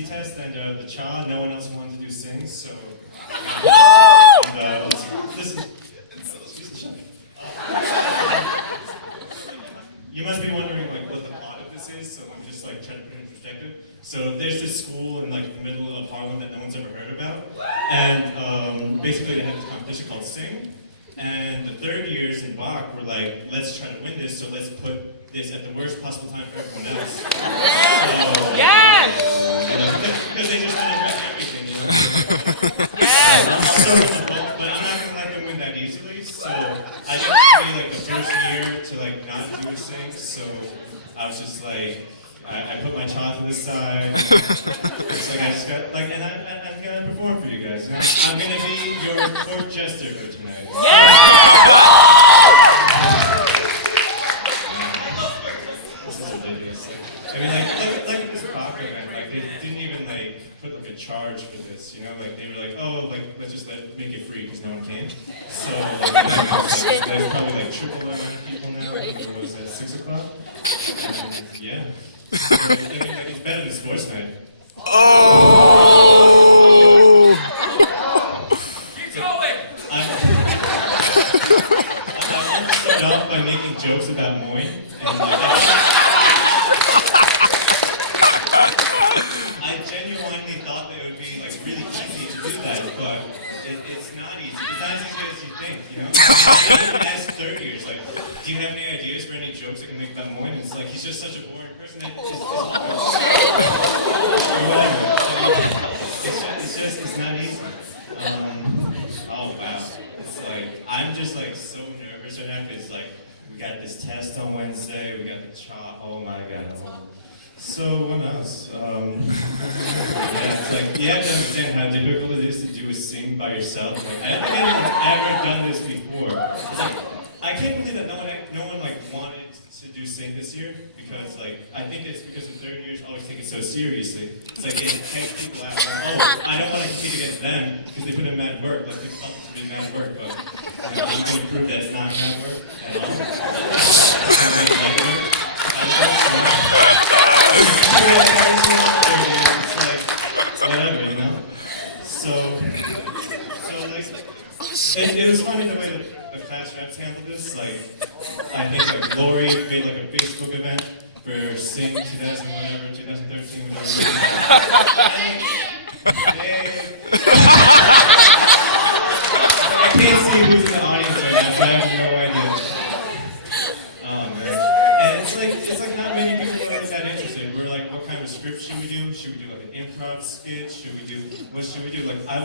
C test and the cha. No one else wanted to do sing, so. This is. You must be wondering like what the plot of this is, so I'm just like trying to put it in perspective. So there's this school in like the middle of Harlem that no one's ever heard about, and basically they had this competition called Sing, and the third years in Bach were like, let's try to win this, so let's put this at the worst possible time for everyone else. So, Yes! Because they just didn't win everything, you know? Yes! But I'm not gonna let them win that easily, so I just want to be like the first year to like not do a Sing, so I was just like, I put my child to the side. It's like I just got like, and I'm gonna perform for you guys. I'm gonna be your court jester for tonight. Yes! This is ridiculous. I mean, like this Bach event, like they didn't even like put like a charge for this, you know? Like they were like, oh, like let's just make it free because no one came. So like, there's probably like triple that amount of people now. Right. It was at 6 o'clock. Yeah. So, I mean, like, it's better than sports night. Oh! Keep going! I want to start off by making jokes about Moy. And I genuinely thought that it would be like really easy to do that, but it's not easy. It's not as easy as you think, you know? Even as third years, like, do you have any ideas for any jokes I can make about Moy? And it's like, he's just such a boring person that or whatever. It's not easy. Oh wow. It's like, I'm just like so nervous right now because like, we got this test on Wednesday, we got the cha, oh my god. So what else? Yeah, it's like, you have to understand how difficult it is to do a Sing by yourself. Like, I don't think I've ever done this before. It's like, I can't believe that no one like wanted to do Sing this year because like I think it's because the third years always take it so seriously. It's like it takes people out. Like, oh, I don't want to compete against them because they put in mad work. Like they thought it to be mad work, but you know, I'm going to prove that it's not mad work at all. It's like whatever, you know. So like it was funny the way the class reps handled this. Like I think like Lori made like a Facebook event for Sing 2013, whatever. I can't see who's in the audience right now, so I have no idea. Oh man. And it's like not many people are that interested. We're like, what kind of script should we do? Should we do like an improv skit? What should we do? Like I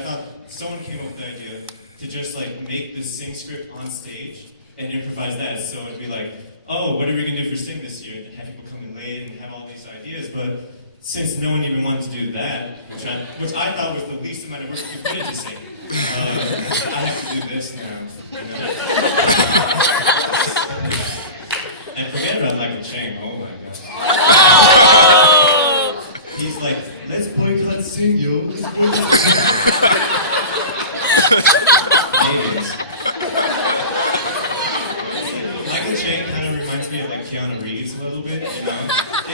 thought someone came up with the idea to just like make the Sing script on stage and improvise that. So it'd be like, oh, what are we gonna do for Sing this year? And have people come in late and have all these ideas. But since no one even wanted to do that, which I thought was the least amount of work we put into Sing, I have to do this now. You know? And forget about Michael Chang. Oh my god. He's like, let's boycott Sing, yo. Let's boycott Sing. Michael Chang kind of reminds me of like Keanu Reeves a little bit, you know?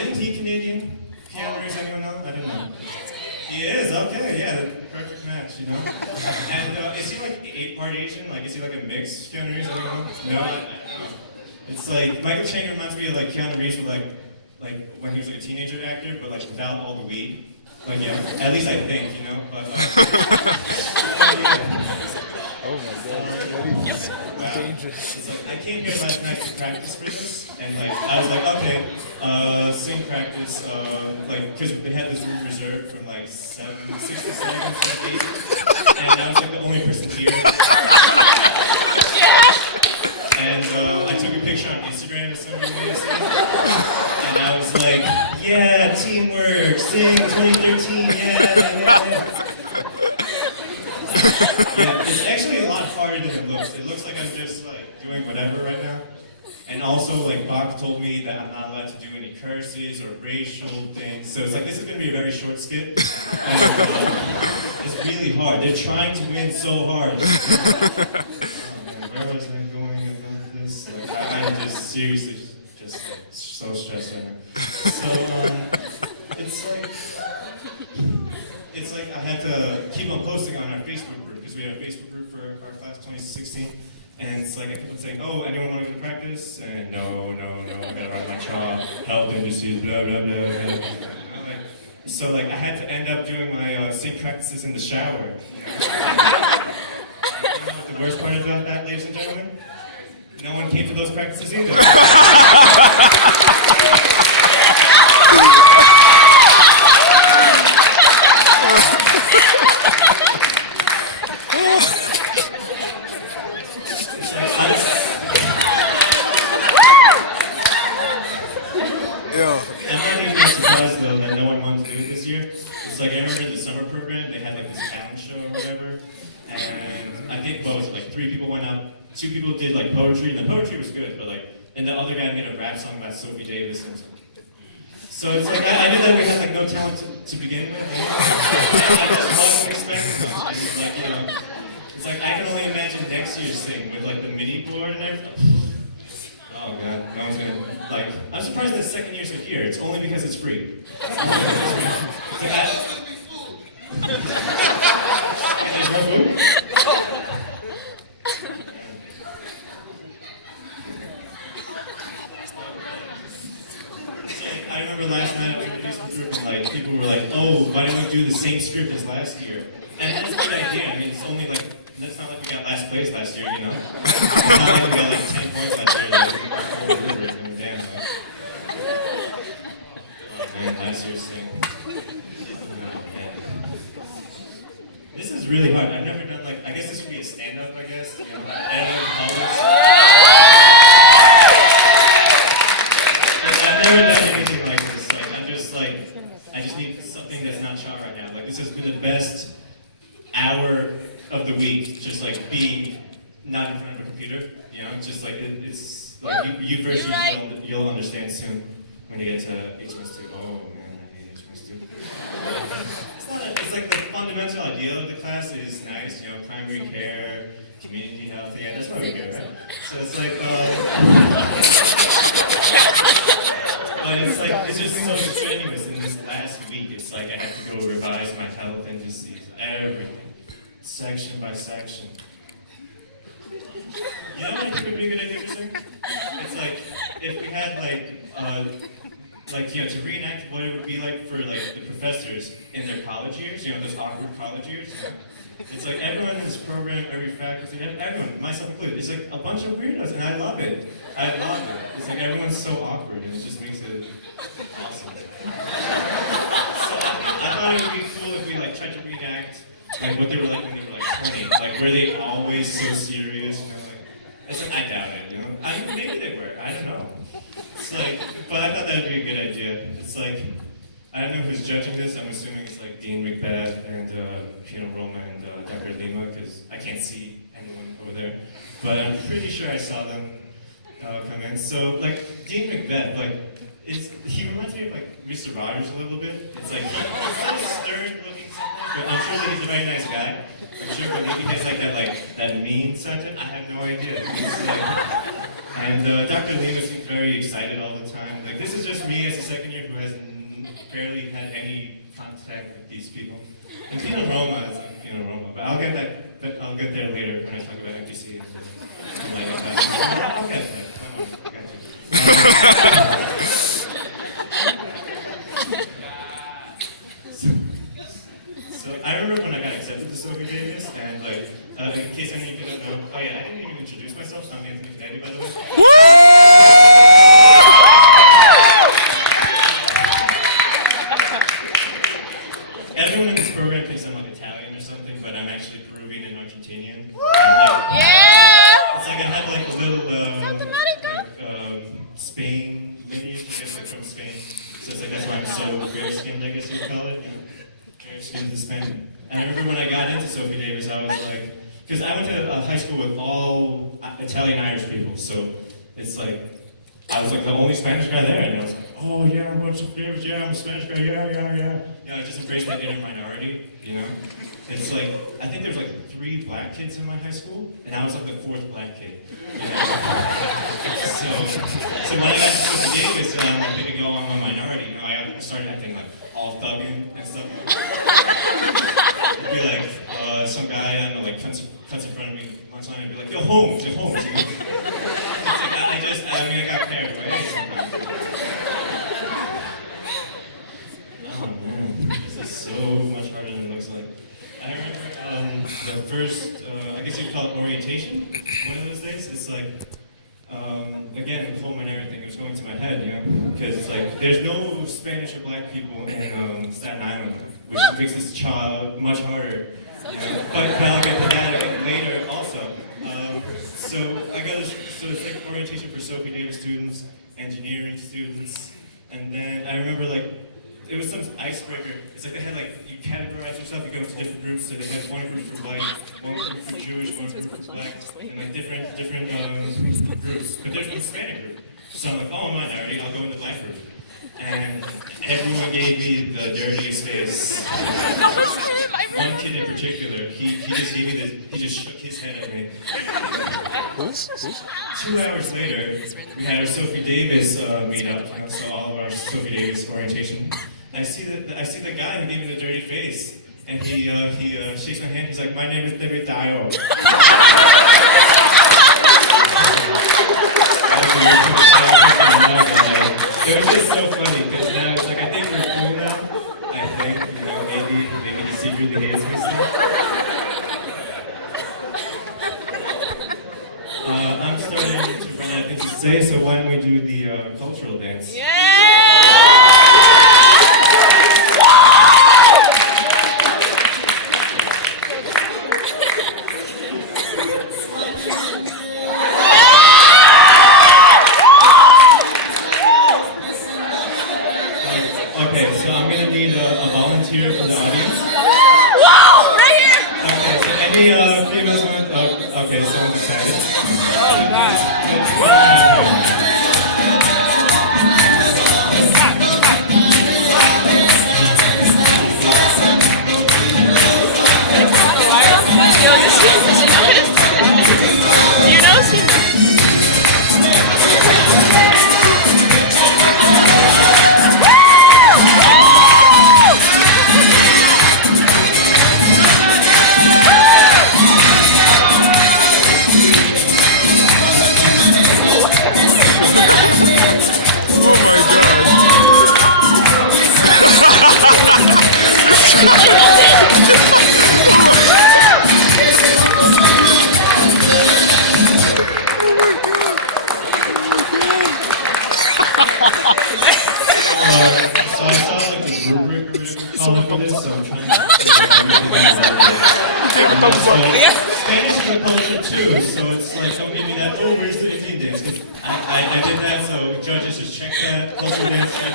Isn't he Canadian? Keanu Reeves, anyone know? I don't know. He is, okay, yeah, perfect match, you know? And is he like 8-part Asian? Like, is he like a mix Keanu Reeves, anyone know? No, I don't know. It's like, Michael Chang reminds me of like Keanu Reeves with like when he was like a teenager actor, but like without all the weed. Like, yeah, at least I think, you know? But, yeah. Oh my god, that is dangerous. Like, I came here last night to practice for this, and like I was like, okay, Sing practice, like because they had this room reserved from like 6 to 7, 8, and I was like the only person here. And I took a picture on Instagram of somebody may have seen, and I was like, yeah, teamwork, Sing 2013, yeah. Yeah, it's actually a lot harder than it looks. It looks like I'm just like doing whatever right now. And also, like Bach told me that I'm not allowed to do any curses or racial things. So it's like this is going to be a very short skit. It's really hard. They're trying to win so hard. Where was I going about this? Like, I'm just seriously just so stressed right now. So it's like had to keep on posting on our Facebook group because we had a Facebook group for our class 2016. And it's like I kept on saying, oh, anyone want to go to practice? And no, I gotta write my child, health indices, blah, blah, blah. So like I had to end up doing my same practices in the shower. You know what the worst part about that, ladies and gentlemen? No one came to those practices either. I'm not even surprised though that no one wanted to do it this year. It's like I remember in the summer program they had like this talent show or whatever, and I think what was it, like 3 people went out, 2 people did like poetry, and the poetry was good, but like, and the other guy made a rap song about Sophie Davis. And so it's like I knew that we had like no talent to begin with. You know? I just wasn't expecting much. It's like, you know, it's like I can only imagine next year's thing with like the mini board and everything. Oh god, no one's gonna, like, I'm surprised that second years are here. It's only because it's free. It's like and there's no food? So, I remember last night I was in the Facebook group and like, people were like, oh, why didn't we do the same script as last year? And that's a good idea. I mean, it's only like, that's not like we got last place last year, you know? It's not like we got like 10 points last year. Like, damn. Oh man, last year's thing. Oh, man. This is really hard. I've never done like, I guess this would be a stand-up, I guess. You know, I don't know how this. I've never done anything like this. Like, I'm just like, I just need something that's not shot right now. Like, this has been the best hour of the week, just like being not in front of a computer, you know, just like it's like you versus you'll understand soon when you get to HMS2. Oh man, I hate HMS2. It's like the fundamental idea of the class is nice, you know, primary care, community health, yeah, that's probably good, right? So it's like, but it's like, it's just so strenuous in this last week. It's like I have to go revise my health indices, everything. Section by section. You know what I think would be a good idea for something? It's like, if we had like, you know, to reenact what it would be like for like the professors in their college years, you know, those awkward college years. It's like everyone in this program, every faculty, everyone, myself included, it's like a bunch of weirdos, and I love it. I love it. It's like everyone's so awkward, and it just makes it awesome. So I thought it would be cool if we like tried to reenact like what they were like when they were like 20, like were they always so serious? You know, like it's like, I doubt it. You know, I mean, maybe they were. I don't know. It's like, but I thought that would be a good idea. It's like I don't know who's judging this. I'm assuming it's like Dean Macbeth and Pino Roma and Dr. Lima because I can't see anyone over there. But I'm pretty sure I saw them come in. So like Dean Macbeth, like he reminds me of like Mr. Rogers a little bit. It's like he's so stern looking. But I'm sure that he's a very nice guy. I'm sure, but maybe he's like that mean side to it. I have no idea. And Dr. Lima seems very excited all the time. Like this is just me as a second year who has barely had any contact with these people. And Pino Roma is Pino Roma, but I'll get that. But I'll get there later when I talk about MTC. I'll get that. I got you. So I remember when I got accepted to Sophie Davis, and like, in case any of you don't know, oh yeah, I didn't even introduce myself, so I'm Anthony Kennedy, by the way. Everyone in this program thinks I'm like Italian or something, but I'm actually Peruvian and Argentinian. Like, Yeah! It's like I have like a little, Santa Monica? Spain lineage, I guess, like from Spain. So it's like that's why I'm so fair-skinned, I guess you would call it. You know? Fair-skinned Hispanic. And I remember when I got into Sophie Davis, I was like, because I went to high school with all Italian-Irish people, so it's like, I was like the only Spanish guy there, and I was like, oh yeah, what's up, Davis? Yeah, I'm a Spanish guy, yeah. You know, just embrace that inner minority, you know? It's like, I think there's like 3 black kids in my high school, and I was like the 4th black kid. You know? So when I got to Sophie Davis, and I think I go on my minority, you know, I started acting like all thugging and stuff. punchline, I'd be like, yo, Holmes, yo, Holmes. You know? I got carried away. Oh man, this is so much harder than it looks like. I remember the first, I guess you'd call it orientation, one of those days. It's like, again, the Coleman and everything, it was going to my head, you know? Because it's like, there's no Spanish or black people in Staten Island, which makes this child much harder. So true. But I'll get to that later also. So it's like orientation for Sophie Davis students, engineering students, and then I remember like, it was some icebreaker. It's like they had like, you categorize yourself, you go into different groups, so they had one group for white, one group for Jewish, one group for black, and like different groups. But there's no Hispanic group. So I'm like, oh, I'm on already, I'll go in the black group. And everyone gave me the dirtiest face. One kid in particular, he just shook his head at me. 2 hours later, we had our Sophie Davis meetup, so all of our Sophie Davis orientation. I see the guy who gave me the dirty face, and he shakes my hand. He's like, "My name is David Dio." It was just so funny because now it's like I think we're cool now. I think maybe he secretly hates me still. I'm starting to run out of things to say, so why don't we do the cultural dance? Okay, so I'm gonna need a volunteer from the audience. Whoa! Right here! Okay, so any females want? Oh, okay, someone's excited. Oh, God. Yo, does she know it? Do you know she knows? So I saw like the rubric or whatever for this, so I'm trying to Spanish is a culture too, so it's like don't give me that, oh, where's the Indian dance? 'Cause I did that, so judges just check that, culture dance check.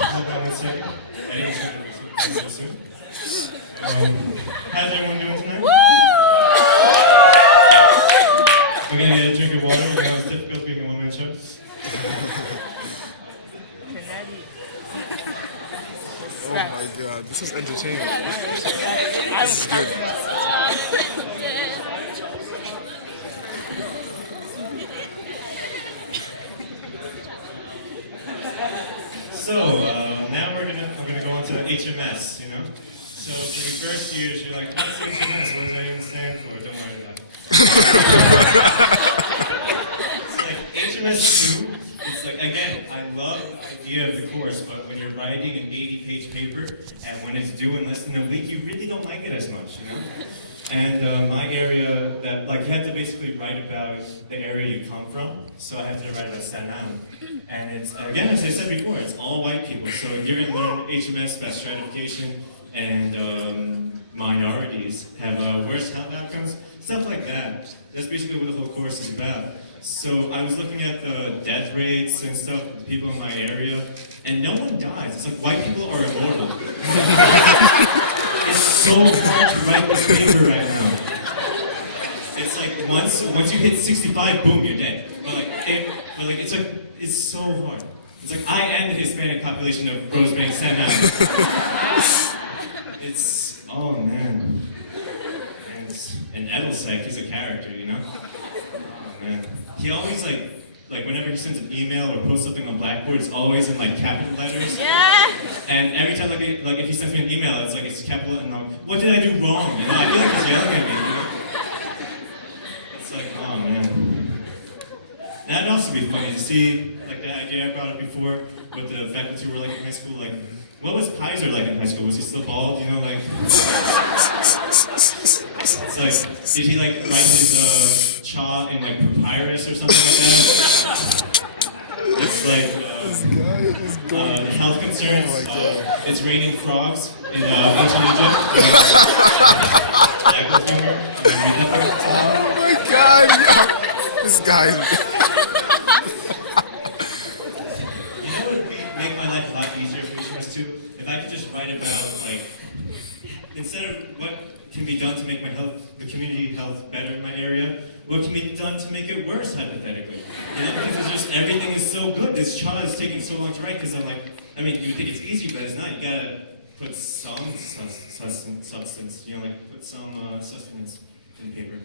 Hold on one second. I didn't say that soon. How's everyone doing tonight? We're gonna get a drink of water, you know it's difficult being a one-man show. Oh my god, this is entertaining. So now we're gonna go on to HMS, you know. So for your first years, you're like, what's HMS? What does that even stand for? Don't worry about it. It's like HMS 2. It's like, again, I love the idea of the course, but when you're writing an 80-page paper, and when it's due in less than a week, you really don't like it as much, you know? And my area, that like you have to basically write about the area you come from, so I have to write about Staten Island. And it's, again, as I said before, it's all white people, so you're going to learn HMS about stratification, and minorities have worse health outcomes, stuff like that. That's basically what the whole course is about. So I was looking at the death rates and stuff, the people in my area, and no one dies. It's like white people are immortal. It's so hard to write this paper right now. It's like once you hit 65, boom, you're dead. But it's so hard. It's like I am the Hispanic population of Rosemary and Staten Island. It's, oh man. And Edelsack, he's a character, you know? Oh man. He always like like whenever he sends an email or posts something on Blackboard, it's always in like capital letters. Yeah. And every time, like if he sends me an email, it's like it's capital, and I'm, what did I do wrong? And I feel like he's yelling at me. You know? It's like, oh man. That'd also be funny to see, like the idea I brought up before, with the faculty were like in high school, like, what was Pizer like in high school? Was he still bald? You know, like, it's like, did he like write his chaw in like papyrus or something like that? It's like, This guy is going. health concerns, Oh my God. it's raining frogs in ancient Egypt. Like, with humor. Oh my God! This guy. You know what would make my life a lot easier for you guys too? If I could just write about, like, instead of what can be done to make my health, the community health better in my area, what can be done to make it worse, hypothetically? You know, because it's just, everything is so good. This chaw is taking so long to write, because I'm like, I mean, you would think it's easy, but it's not. You gotta put some substance, you know, like, put some sustenance in the paper.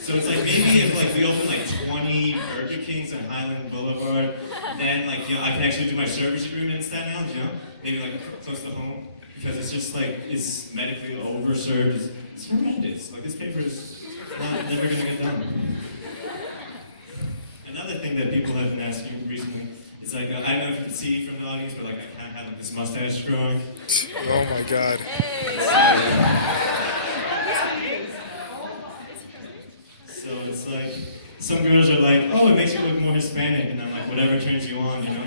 So it's like, maybe if, like, we open, like, 20 Burger Kings on Highland Boulevard, then, like, you know, I can actually do my service agreement in Staten Island, you know? Maybe, like, close to home. Because it's just, like, it's medically overserved. It's horrendous. Like, this paper is never gonna get done. Another thing that people have been asking recently is, like, I don't know if you can see from the audience, but, like, I kind of have like, this mustache growing. Oh my God. So it's like, some girls are like, oh, it makes you look more Hispanic, and I'm like, whatever turns you on, you know?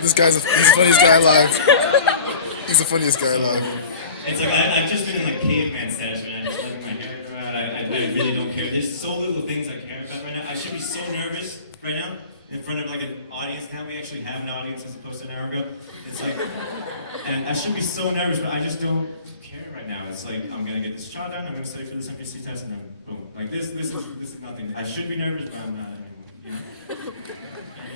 This guy's he's the funniest guy alive. He's the funniest guy alive. It's like, I've just been in like caveman status right now, just letting my hair grow out. I really don't care. There's so little things I care about right now. I should be so nervous right now in front of like an audience. Now we actually have an audience as opposed to an hour ago. It's like, and I should be so nervous, but I just don't care right now. It's like, I'm gonna get this chaw done, I'm gonna study for this MPC test, and then boom. Like this is nothing. I should be nervous, but I'm not anymore, you know? And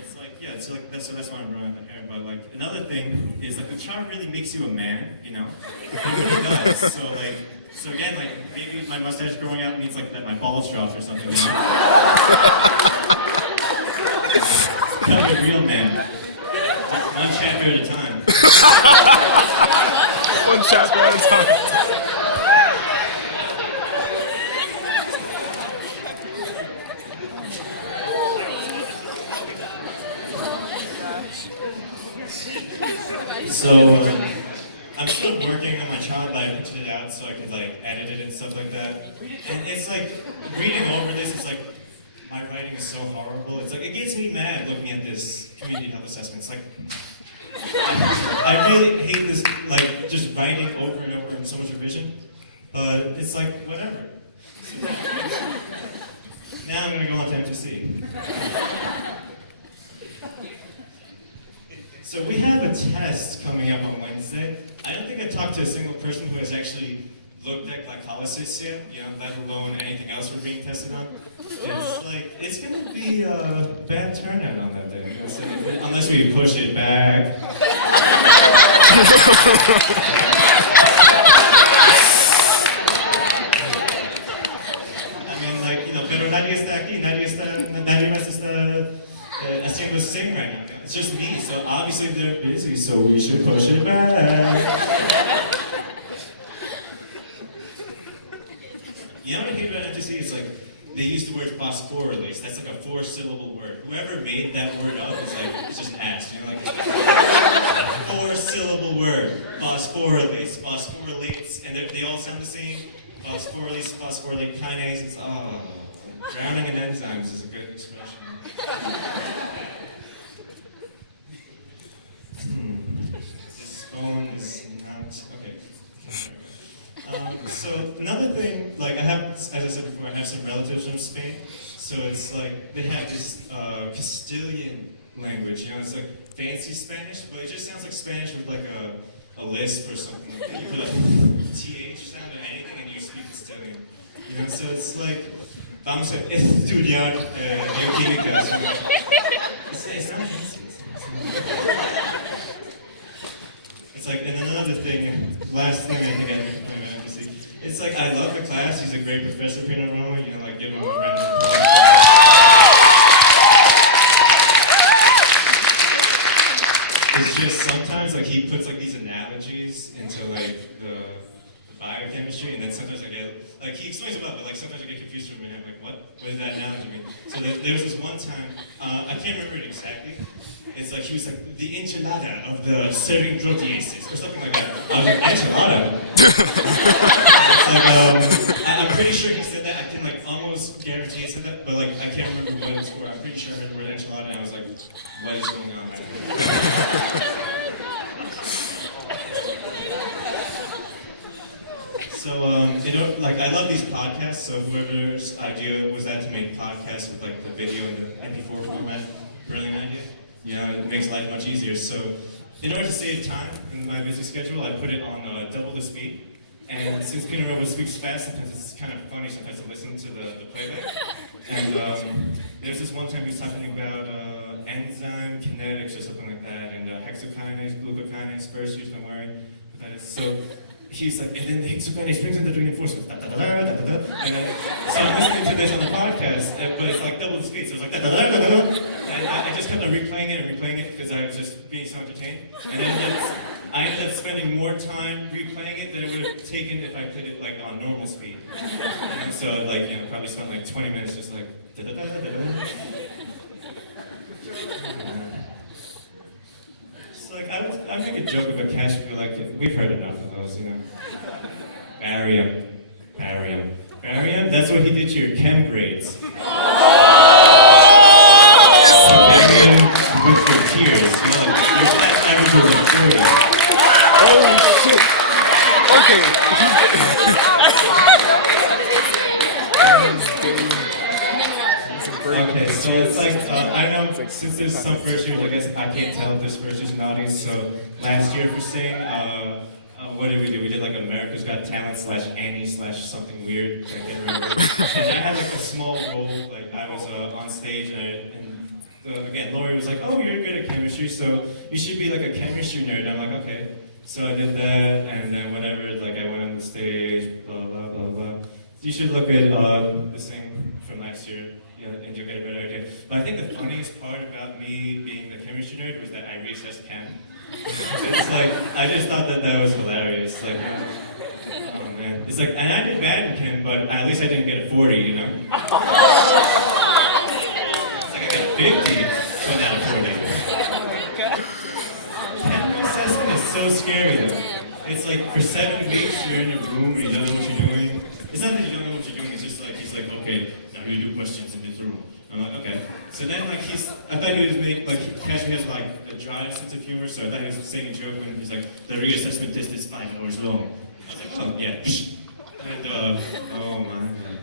it's like, yeah, it's like, that's why I'm growing up my hair. But like, another thing is like, the chaw really makes you a man, you know? It really does. So like, so again, like, maybe my mustache growing out means like that my balls dropped or something, you know? Kind of a real man. One chapter at a time. One chapter at a time. So, I'm still working on my child, but I printed it out so I could like edit it and stuff like that. And it's like, reading over this, it's like, my writing is so horrible. It's like, it gets me mad looking at this community health assessment. It's like, I really hate this, like, just writing over and over and so much revision. But it's like, whatever. Now I'm gonna go on to MTC. So we have a test coming up on Wednesday. I don't think I've talked to a single person who has actually looked at glycolysis yet, you know, let alone anything else we're being tested on. It's like, it's gonna be a bad turnout on that day. Unless we push it back. I mean, like, you know, pero nadie está aquí, nadie más está haciendo sing right now. It's just me, so obviously they're busy, so we should push it back. You know what I hate about MTC is like, they use the word phosphorylase. That's like a 4-syllable word. Whoever made that word up is like, it's just an ass, you know, like 4-syllable word. Phosphorylase, phosphorylates, and they all sound the same. Phosphorylase, phosphorylate kinase. It's, drowning in enzymes is a good expression. This phone is not, okay. So another thing, like I have, as I said before, I have some relatives from Spain. So it's like, they have this Castilian language, you know, it's like fancy Spanish, but it just sounds like Spanish with like a lisp or something. Like that. You put a TH sound or anything and it used to be Castilian. You know, so it's like, vamos a estudiar bioquímica. So it's not fancy. It's like, and then another thing, last thing a great professor for Roma, you know, like give him a round of applause. It's just sometimes like he puts like these analogies into like the biochemistry, and then sometimes I get like he explains it well, but like sometimes I get confused from him. I'm like, what? What does that analogy mean? So there was this one time, I can't remember it exactly. It's like he was like the enchilada of the serving proteases or something like that. I was like, enchilada? It's like, I'm pretty sure he said that. I can like almost guarantee he said that, but like I can't remember what it's for. I'm pretty sure I heard the word enchilada, and I was like, what is going on, man? So, you know, like I love these podcasts, so whoever's idea was that to make podcasts with like the video and the MP4 format, brilliant idea. You know, it makes life much easier. So, in order to save time in my busy schedule, I put it on double the speed. And since Kinarova speaks fast, sometimes it's kind of funny sometimes to listen to the playback. And there's this one time he was talking about enzyme kinetics or something like that, and hexokinase, glucokinase, spurs, don't worry. But that is so. He's like, and then the hexokinase brings in the reinforcement. And then, so I'm listening to this on the podcast, but it's like double the speed. So it's like, and I just kept on replaying it because I was just being so entertained. And then I ended up spending more time replaying it than it would have taken if I played it like on normal speed. And so like, you know, probably spent like 20 minutes just like, like, I make a joke about cash, but like, we've heard enough of those, you know. Barium. That's what he did to your chem grades. So barium with your tears, you know, like, your class average was like 40. Oh, shit. Okay, so it's like, I know since there's some first years, I guess I can't tell if there's first years and audience, so last year for sing, what did we do? We did like America's Got Talent / Annie / something weird, I can't remember. And I had like a small role, like I was on stage and again, Lori was like, oh, you're good at chemistry, so you should be like a chemistry nerd. I'm like, okay. So I did that, and then whatever, like I went on the stage, blah, blah, blah, blah. You should look at this thing from last year. And you'll get a better idea. But I think the funniest part about me being the chemistry nerd was that I recessed chem. It's like, I just thought that was hilarious. Like, oh man. It's like, and I did bad in chem, but at least I didn't get a 40, you know? It's like I got a 50, but not a 40. Oh my god. Chem recessing is so scary though. It's like, for 7 weeks, you're in your room and you don't know what you're doing. It's not that you don't know what you're doing, it's just like, he's like, okay, I'm gonna do questions in this room. I'm like, okay. So then, like, I thought he was making, like, Kashmir has, like, a dry sense of humor, so I thought he was saying a joke when he's like, the reassessment test is 5 hours long. I was like, oh, yeah. And, oh my god.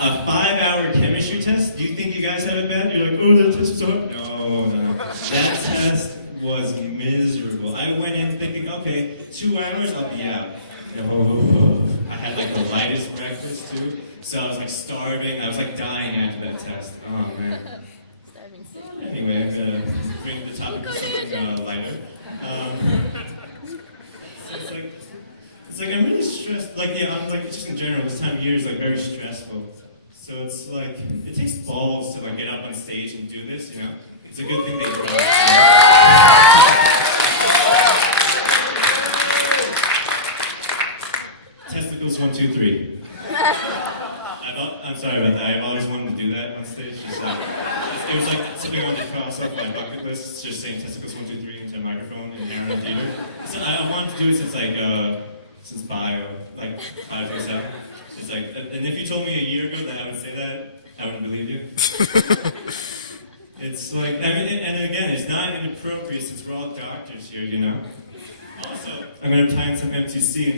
A 5-hour chemistry test? Do you think you guys have it bad? You're like, oh, that test is hard. No. That test was miserable. I went in thinking, okay, 2 hours, I'll be out. No. I had, like, the lightest breakfast, too. So I was like starving, I was like dying after that test. Oh man. Starving sick. Anyway, I'm gonna bring the topic to something lighter. So it's like I'm really stressed. Like yeah, I'm like just in general, this time of year is like very stressful. So it's like it takes balls to like get up on stage and do this, you know. It's a good thing they do. Testicles 1, 2, 3. I'm sorry about that. I've always wanted to do that on stage. Just like, it was like something I wanted to cross off my bucket list. It's just saying testicles 1, 2, 3 into a microphone in an hour theater. So I wanted to do it since like since bio, like 5 or 7. It's like, and if you told me a year ago that I would say that, I wouldn't believe you. It's like, I mean, and again, it's not inappropriate since we're all doctors here, you know. Also, I'm gonna tie in some MTC.